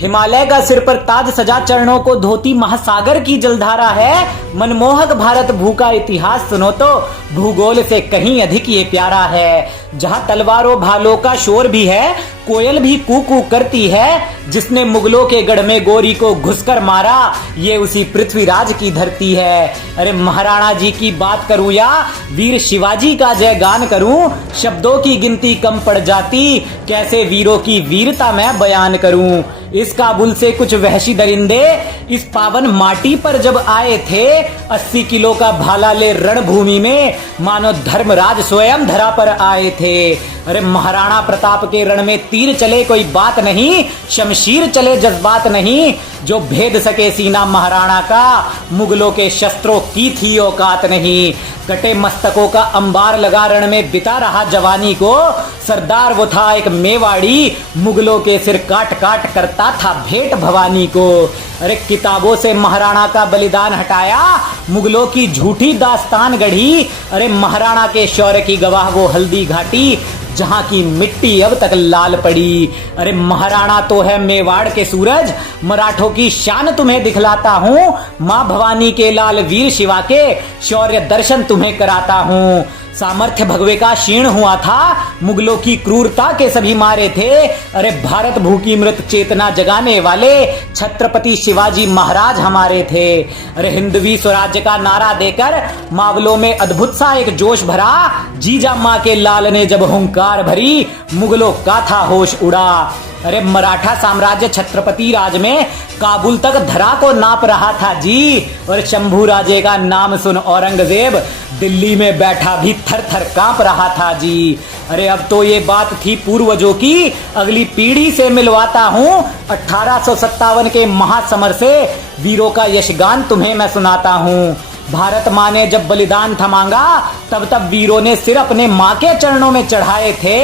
हिमालय का सिर पर ताज सजा, चरणों को धोती महासागर की जलधारा है। मनमोहक भारत भू का इतिहास सुनो तो भूगोल से कहीं अधिक ये प्यारा है। जहाँ तलवारों भालों का शोर भी है, कोयल भी कू कू करती है। जिसने मुगलों के गढ़ में गोरी को घुसकर मारा, ये उसी पृथ्वीराज की धरती है। अरे महाराणा जी की बात करूं या वीर शिवाजी का जयगान करूं, शब्दों की गिनती कम पड़ जाती, कैसे वीरों की वीरता मैं बयान करूं। इस काबुल से कुछ वहशी दरिंदे इस पावन माटी पर जब आए थे, 80 किलो का भाला ले रणभूमि में मानो धर्मराज स्वयं धरा पर आए थे। अरे महाराणा प्रताप के रण में तीर चले कोई बात नहीं, शमशीर चले जज्बात नहीं। जो भेद सके सीना महाराणा का, मुगलों के शस्त्रों की थी औकात नहीं। कटे मस्तकों का अंबार लगा रण में बिता रहा जवानी को, सरदार वो था एक मेवाड़ी, मुगलों के सिर काट काट करता था भेंट भवानी को। अरे किताबों से महाराणा का बलिदान हटाया, मुगलों की झूठी दास्तान गढ़ी। अरे महाराणा के शौर्य की गवाह वो हल्दी घाटी, जहां की मिट्टी अब तक लाल पड़ी। अरे महाराणा तो है मेवाड़ के सूरज, मराठों की शान तुम्हें दिखलाता हूँ। माँ भवानी के लाल वीर शिवा के शौर्य दर्शन तुम्हें कराता हूँ। सामर्थ्य भगवे का क्षीण हुआ था, मुगलों की क्रूरता के सभी मारे थे। अरे भारत भू की मृत चेतना जगाने वाले छत्रपति शिवाजी महाराज हमारे थे। अरे हिंदवी स्वराज्य का नारा देकर मावलों में अद्भुत सा एक जोश भरा, जीजा माँ के लाल ने जब हुंकार भरी, मुगलों का था होश उड़ा। अरे मराठा साम्राज्य छत्रपति राज में काबुल तक धरा को नाप रहा था जी। और शंभू राजे का नाम सुन औरंगजेब दिल्ली में बैठा भी थर थर कांप रहा था जी। अरे अब तो ये बात थी पूर्वजों की, अगली पीढ़ी से मिलवाता हूँ। 1857 के महासमर से वीरों का यशगान तुम्हें मैं सुनाता हूँ। भारत माँ ने जब बलिदान था मांगा, तब तब वीरों ने सिर अपने माँ के चरणों में चढ़ाए थे।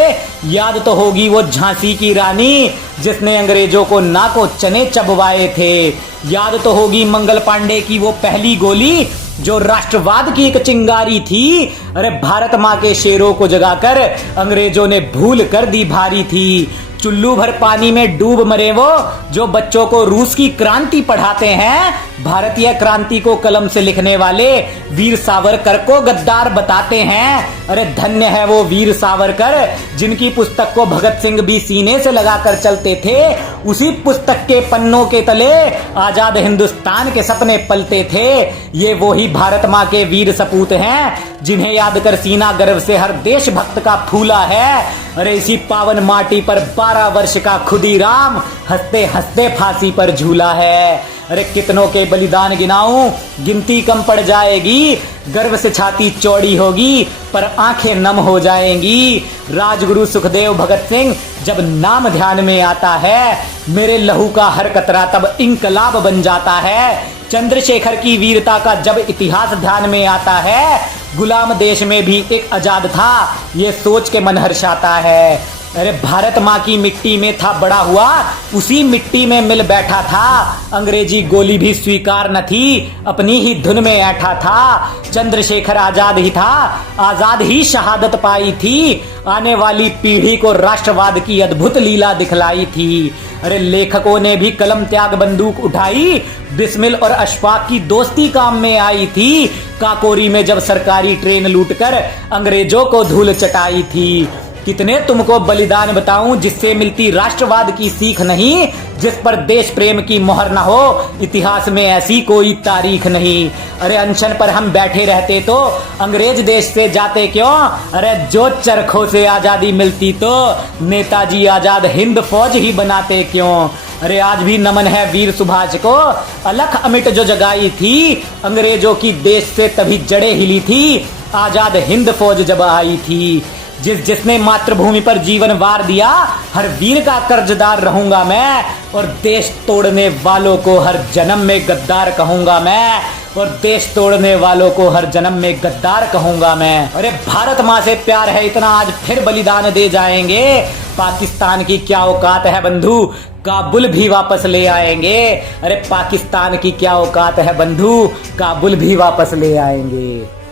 याद तो होगी वो झांसी की रानी, जिसने अंग्रेजों को नाको चने चबवाए थे। याद तो होगी मंगल पांडे की वो पहली गोली, जो राष्ट्रवाद की एक चिंगारी थी। अरे भारत माँ के शेरों को जगाकर अंग्रेजों ने भूल कर दी भारी थी। चुल्लू भर पानी में डूब मरे वो, जो बच्चों को रूस की क्रांति पढ़ाते हैं। भारतीय क्रांति को कलम से लिखने वाले वीर सावरकर को गद्दार बताते हैं। अरे धन्य है वो वीर सावरकर, जिनकी पुस्तक को भगत सिंह भी सीने से लगाकर चलते थे। उसी पुस्तक के पन्नों के तले आजाद हिंदुस्तान के सपने पलते थे। ये वो ही भारत माँ के वीर सपूत हैं, जिन्हें याद कर सीना गर्व से हर देशभक्त का फूला है। अरे इसी पावन माटी पर 12 वर्ष का खुदीराम हंसते हंसते फांसी पर झूला है। अरे कितनों के बलिदान गिनाऊं, गिनती कम पड़ जाएगी। गर्व से छाती चौड़ी होगी, पर आंखें नम हो जाएंगी। राजगुरु सुखदेव भगत सिंह जब नाम ध्यान में आता है, मेरे लहू का हर कतरा तब इंकलाब बन जाता है। चंद्रशेखर की वीरता का जब इतिहास ध्यान में आता है, गुलाम देश में भी एक आजाद था, ये सोच के मन हर्षाता है। अरे भारत माँ की मिट्टी में था बड़ा हुआ, उसी मिट्टी में मिल बैठा था। अंग्रेजी गोली भी स्वीकार न थी, अपनी ही धुन में ऐठा था। चंद्रशेखर आजाद ही था, आजाद ही शहादत पाई थी। आने वाली पीढ़ी को राष्ट्रवाद की अद्भुत लीला दिखलाई थी। अरे लेखकों ने भी कलम त्याग बंदूक उठाई, बिस्मिल और अशफाक की दोस्ती काम में आई थी। काकोरी में जब सरकारी ट्रेन लूटकर अंग्रेजों को धूल चटाई थी। कितने तुमको बलिदान बताऊं, जिससे मिलती राष्ट्रवाद की सीख नहीं, जिस पर देश प्रेम की मोहर न हो, इतिहास में ऐसी कोई तारीख नहीं। अरे अनशन पर हम बैठे रहते तो अंग्रेज देश से जाते क्यों? अरे जो चरखों से आजादी मिलती तो नेताजी आजाद हिंद फौज ही बनाते क्यों? अरे आज भी नमन है वीर सुभाष को, अलख अमिट जो जगाई थी। अंग्रेजों की देश से तभी जड़ें हिली थी, आजाद हिंद फौज जब आई थी। जिसने मातृभूमि पर जीवन वार दिया, हर वीर का कर्जदार रहूंगा मैं। और देश तोड़ने वालों को हर जन्म में गद्दार कहूंगा मैं। और देश तोड़ने वालों को हर जन्म में गद्दार कहूंगा मैं। अरे भारत माँ से प्यार है इतना, आज फिर बलिदान दे जाएंगे। पाकिस्तान की क्या औकात है बंधु, काबुल भी वापस ले आएंगे। अरे पाकिस्तान की क्या औकात है बंधु, काबुल भी वापस ले आएंगे।